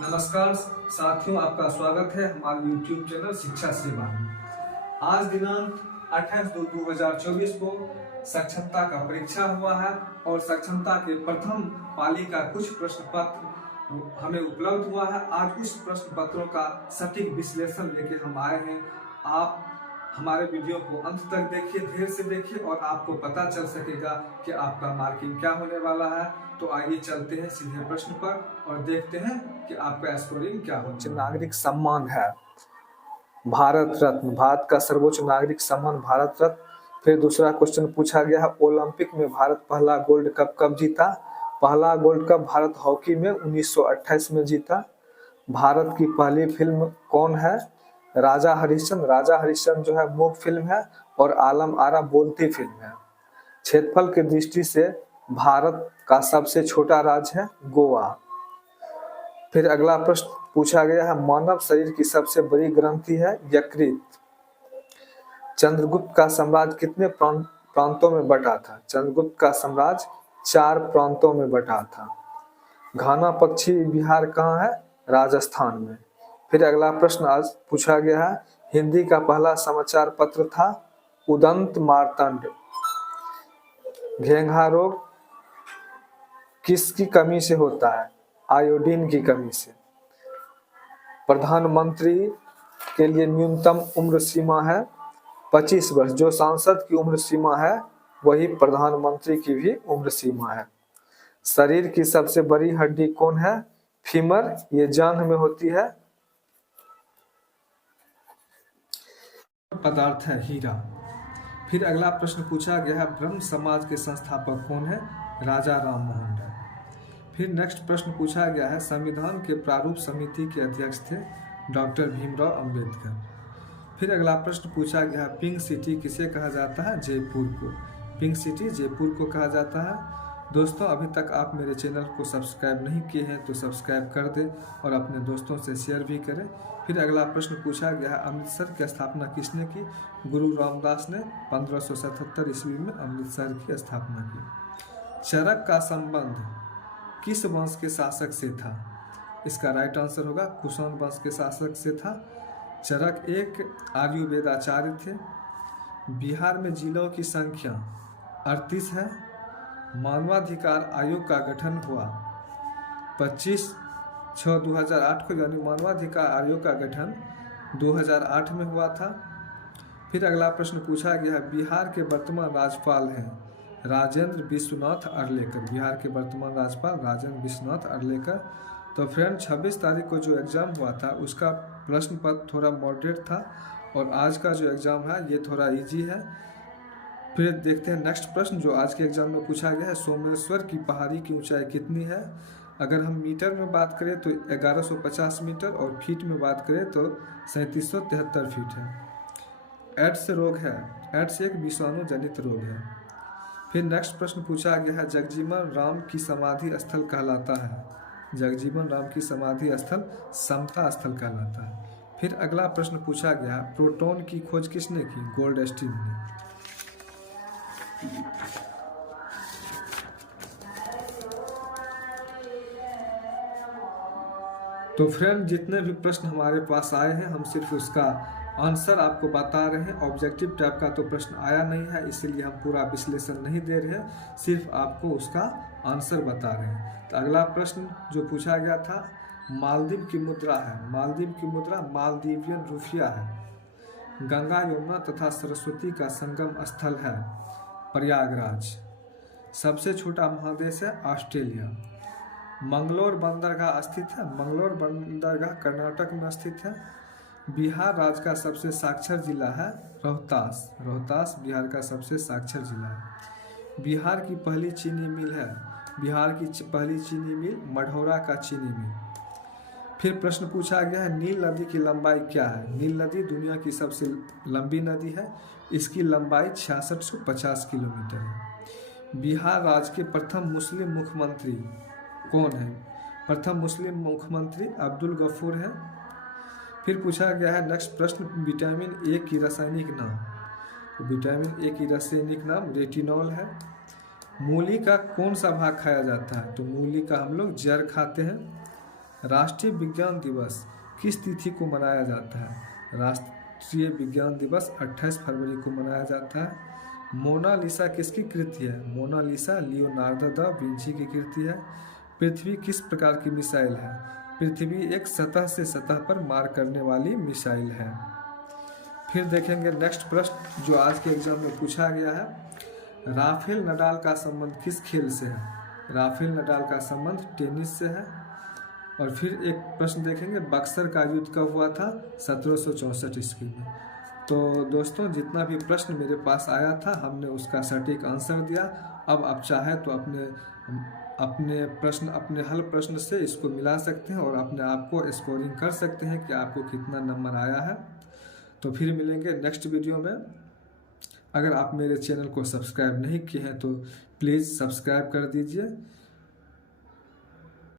नमस्कार साथियों, आपका स्वागत है हमारे YouTube चैनल शिक्षा सेवा में। आज दिनांक 28/2/2024 को साक्षरता का परीक्षा हुआ है और साक्षरता के प्रथम पाली का कुछ प्रश्न पत्र हमें उपलब्ध हुआ है। आज उस प्रश्न पत्रों का सटीक विश्लेषण लेके हम आए हैं। आप हमारे वीडियो को अंत तक देखिए, ध्यान से देखिए और आपको पता चल सकेगा कि आपका मार्किंग क्या होने वाला है। तो आइए चलते हैं सीधे प्रश्न पर और देखते हैं कि आपका स्कोरिंग क्या हो। नागरिक सम्मान है भारत रत्न, भारत का सर्वोच्च नागरिक सम्मान भारत रत्न। फिर दूसरा क्वेश्चन पूछा गया है, ओलंपिक में भारत पहला गोल्ड कप कब जीता? पहला गोल्ड कप भारत हॉकी में 1928 में जीता। भारत की पहली फिल्म कौन है? राजा हरिश्चंद्र। राजा हरिश्चंद्र जो है मूक फिल्म है और आलम आरा बोलती फिल्म है। क्षेत्रफल की दृष्टि से भारत का सबसे छोटा राज्य है गोवा। फिर अगला प्रश्न पूछा गया है, मानव शरीर की सबसे बड़ी ग्रंथि है यकृत। चंद्रगुप्त का साम्राज्य कितने प्रांतों में बटा था? चंद्रगुप्त का साम्राज्य 4 प्रांतों में बटा था। घाना पक्षी विहार कहाँ है? राजस्थान में। फिर अगला प्रश्न आज पूछा गया है, हिंदी का पहला समाचार पत्र था उदंत मार्तंड। घेंघा रोग किसकी कमी से होता है? आयोडीन की कमी से। प्रधानमंत्री के लिए न्यूनतम उम्र सीमा है 25 वर्ष। जो सांसद की उम्र सीमा है वही प्रधानमंत्री की भी उम्र सीमा है। शरीर की सबसे बड़ी हड्डी कौन है? फीमर, ये जांघ में होती है। पदार्थ है हीरा। फिर अगला प्रश्न पूछा गया है, ब्रह्म समाज के संस्थापक कौन है? राजा राम मोहन राय। फिर नेक्स्ट प्रश्न पूछा गया है, संविधान के प्रारूप समिति के अध्यक्ष थे डॉक्टर भीमराव अंबेडकर। फिर अगला प्रश्न पूछा गया है, पिंक सिटी किसे कहा जाता है? जयपुर को। पिंक सिटी जयपुर को कहा जाता है। दोस्तों, अभी तक आप मेरे चैनल को सब्सक्राइब नहीं किए हैं तो सब्सक्राइब कर दें और अपने दोस्तों से शेयर भी करें। फिर अगला प्रश्न पूछा गया है, अमृतसर की स्थापना किसने की? गुरु रामदास ने 1577 ईस्वी में अमृतसर की स्थापना की। चरक का संबंध किस वंश के शासक से था? इसका राइट आंसर होगा कुषाण वंश के शासक से था। चरक एक आयुर्वेदाचार्य थे। बिहार में जिलों की संख्या 38 है। मानवाधिकार आयोग का गठन हुआ 25/6/2008 को, यानी मानवाधिकार आयोग का गठन 2008 में हुआ था। फिर अगला प्रश्न पूछा गया है, बिहार के वर्तमान राज्यपाल हैं राजेंद्र विश्वनाथ अर्लेकर। बिहार के वर्तमान राज्यपाल राजेंद्र विश्वनाथ अर्लेकर। तो फ्रेंड, 26 तारीख को जो एग्ज़ाम हुआ था उसका प्रश्न पत्र थोड़ा मॉडरेट था और आज का जो एग्ज़ाम है ये थोड़ा इजी है। फिर देखते हैं नेक्स्ट प्रश्न जो आज के एग्जाम में पूछा गया है, सोमेश्वर की पहाड़ी की ऊंचाई कितनी है? अगर हम मीटर में बात करें तो 1150 मीटर और फीट में बात करें तो 3773 फीट है। एड्स रोग है, एड्स एक विषाणु जनित रोग है। फिर नेक्स्ट प्रश्न पूछा गया है, जगजीवन राम की समाधि स्थल कहलाता है? जगजीवन राम की समाधि स्थल समता स्थल कहलाता है। फिर अगला प्रश्न पूछा गया, प्रोटॉन की खोज किसने की? गोल्डस्टीन ने। तो फ्रेंड, जितने भी प्रश्न हमारे पास आए हैं हम सिर्फ उसका आंसर आपको बता रहे हैं। ऑब्जेक्टिव टाइप का तो प्रश्न आया नहीं है, इसीलिए हम पूरा विश्लेषण नहीं दे रहे हैं, सिर्फ आपको उसका आंसर बता रहे हैं। तो अगला प्रश्न जो पूछा गया था, मालदीव की मुद्रा है। मालदीव की मुद्रा मालदीवियन रुपया है। गंगा यमुना तथा सरस्वती का संगम स्थल है प्रयागराज। सबसे छोटा महादेश है ऑस्ट्रेलिया। मंगलोर बंदरगाह स्थित है। मंगलोर बंदरगाह कर्नाटक में स्थित है। बिहार राज्य का सबसे साक्षर जिला है रोहतास। रोहतास बिहार का सबसे साक्षर जिला है। बिहार की पहली चीनी मिल है। बिहार की पहली चीनी मिल मढ़ौरा का चीनी मिल। फिर प्रश्न पूछा गया है, नील नदी की लंबाई क्या है? नील नदी दुनिया की सबसे लंबी नदी है। इसकी लंबाई 6650 किलोमीटर है। बिहार राज्य के प्रथम मुस्लिम मुख्यमंत्री कौन है? प्रथम मुस्लिम मुख्यमंत्री अब्दुल गफूर है। फिर पूछा गया है नेक्स्ट प्रश्न, विटामिन ए की रासायनिक नाम। तो विटामिन ए की रासायनिक नाम रेटिनॉल है। मूली का कौन सा भाग खाया जाता है? तो मूली का हम लोग जड़ खाते हैं। राष्ट्रीय विज्ञान दिवस किस तिथि को मनाया जाता है? राष्ट्रीय विज्ञान दिवस 28 फरवरी को मनाया जाता है। मोनालिसा किसकी कृति है? मोनालिसा लियोनार्डो दा विंची की कृति है। पृथ्वी किस प्रकार की मिसाइल है? पृथ्वी एक सतह से सतह पर मार करने वाली मिसाइल है। फिर देखेंगे नेक्स्ट प्रश्न जो आज के एग्जाम में पूछा गया है। राफेल नडाल का संबंध किस खेल से है? राफेल नडाल का संबंध टेनिस से है। और फिर एक प्रश्न देखेंगे, बक्सर का युद्ध कब हुआ था? 1764 ईस्वी में। तो दोस्तों जितना भी प्रश्न मेरे पास आया था हमने उसका सटीक आंसर दिया। अब आप चाहे तो अपने हल प्रश्न से इसको मिला सकते हैं और अपने आप को स्कोरिंग कर सकते हैं कि आपको कितना नंबर आया है। तो फिर मिलेंगे नेक्स्ट वीडियो में। अगर आप मेरे चैनल को सब्सक्राइब नहीं किए हैं तो प्लीज़ सब्सक्राइब कर दीजिए।